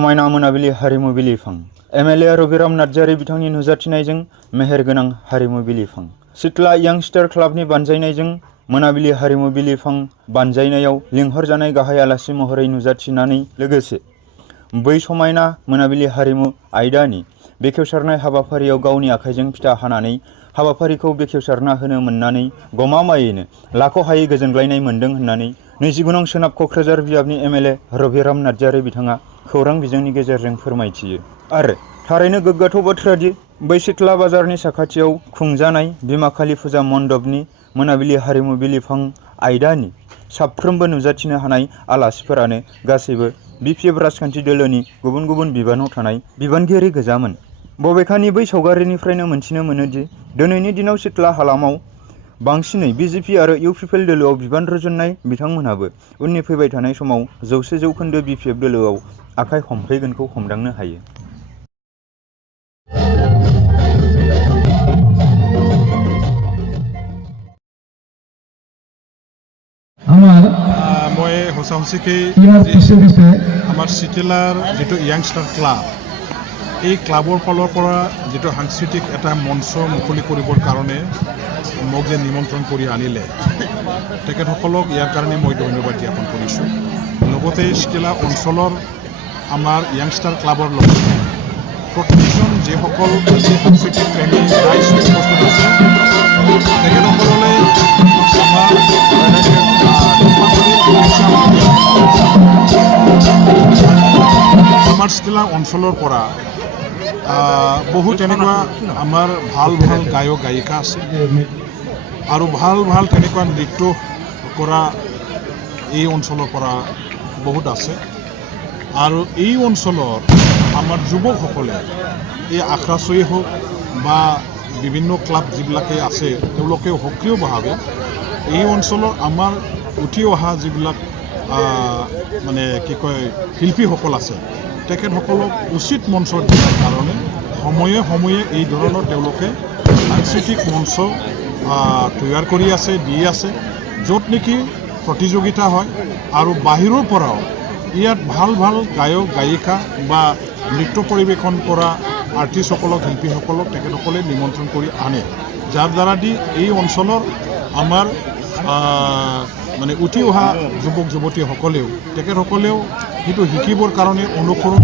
समायना मोनाबिलि हारिमु बिलिफां एमएलए रबिराम नार्जारी बिथांनि नुजाथिनायजों मेहेरगोनां हारिमु बिलिफां सिथला यांगस्टार क्लाबनि बानजायनायजों मोनाबिलि हारिमु बिलिफां बानजायनायाव लिंहरजानाय गाहाय आलासि महरै नुजाथिनानै लोगोसे बै समायना मोनाबिलि हारिमु आयदानि बेखेवसारनाय हाबाफारियाव गावनि आखाइजों फिथा हानानै हाबाफारिखौ बेखेवसारना होनो मोननानै गमामायैनो लाख'हायै गोजोनग्लायनाय मोन्दों होननानै 29 नं सोनाब क'क्राझार बियाबनि एमएलए रबिराम नार्जारी बिथाङा खौरां बिजोंनि गेजेरजों फोरमायथियो। आरो थारैनो गोग्गाथाव बाथ्रादि बै सिथला बाजारनि साखाथियाव खुंजानाय बिमाखालि फुजा मण्डपनि मोनाबिलि हारिमु बिलिफां आयदानि साफ्रोमबो नुजाथिनो हानाय आलासिफोरानो गासैबो बिपिएफ राजखान्थि दोलोनि गुबुन गुबुन बिबानाव थानाय बिबानगिरि गोजामोन। बबेखानि बै सावगारिनिफ्रायनो मोनथिनो मोनोदि दिनैनि दिनाव सिथला हालामाव बांसिनै बिजेपि आरो इउपिपिएल दोलोआव बिबान रुजुननाय बिथांमोनहाबो उननि फैबाय थानाय समाव 100% बिपिएफ दोलोआव आखाइ हमफैगोनखौ हमदांनो हायो। মই সঁচা সঁচিকেই আমাৰ চিটিলাৰ যিটো ইয়াংষ্টাৰ ক্লাব এই ক্লাবৰ ফালৰ পৰা যিটো সাংস্কৃতিক এটা মঞ্চ মুকলি কৰিবৰ কাৰণে মোক যে নিমন্ত্ৰণ কৰি আনিলে তেখেতসকলক ইয়াৰ কাৰণে মই ধন্যবাদ জ্ঞাপন কৰিছোঁ। লগতে চিটিলা অঞ্চলৰ আমাৰ ইয়াংষ্টাৰ ক্লাবৰ লগতে প্ৰত্যেকজন যিসকল সাংস্কৃতিক প্ৰেমী ৰাইজ উপস্থিত আছে তেখেতসকললৈ আমাৰ চিটিলা অঞ্চলৰ পৰা বহুত এনেকুৱা আমাৰ ভাল ভাল গায়ক গায়িকা আছে আৰু ভাল ভাল তেনেকুৱা নৃত্য কৰা এই অঞ্চলৰ পৰা বহুত আছে আৰু এই অঞ্চলৰ আমাৰ যুৱকসকলে এই আখৰাচৰী হওক বা বিভিন্ন ক্লাব যিবিলাকে আছে তেওঁলোকেও সক্ৰিয়ভাৱে এই অঞ্চলৰ আমাৰ উঠি অহা যিবিলাক মানে কি কয় শিল্পীসকল আছে তেখেতসকলক উচিত মঞ্চ দিয়াৰ কাৰণে সময়ে সময়ে এই ধৰণৰ তেওঁলোকে সাংস্কৃতিক মঞ্চ তৈয়াৰ কৰি আছে দি আছে য'ত নেকি প্ৰতিযোগিতা হয় আৰু বাহিৰৰ পৰাও ইয়াত ভাল ভাল গায়ক গায়িকা বা নৃত্য পৰিৱেশন কৰা আৰ্টিষ্টসকলক শিল্পীসকলক তেখেতসকলে নিমন্ত্ৰণ কৰি আনে যাৰ দ্বাৰা দি এই অঞ্চলৰ আমাৰ মানে উঠি অহা যুৱক যুৱতীসকলেও তেখেতসকলেও সেইটো শিকিবৰ কাৰণে অনুসৰণ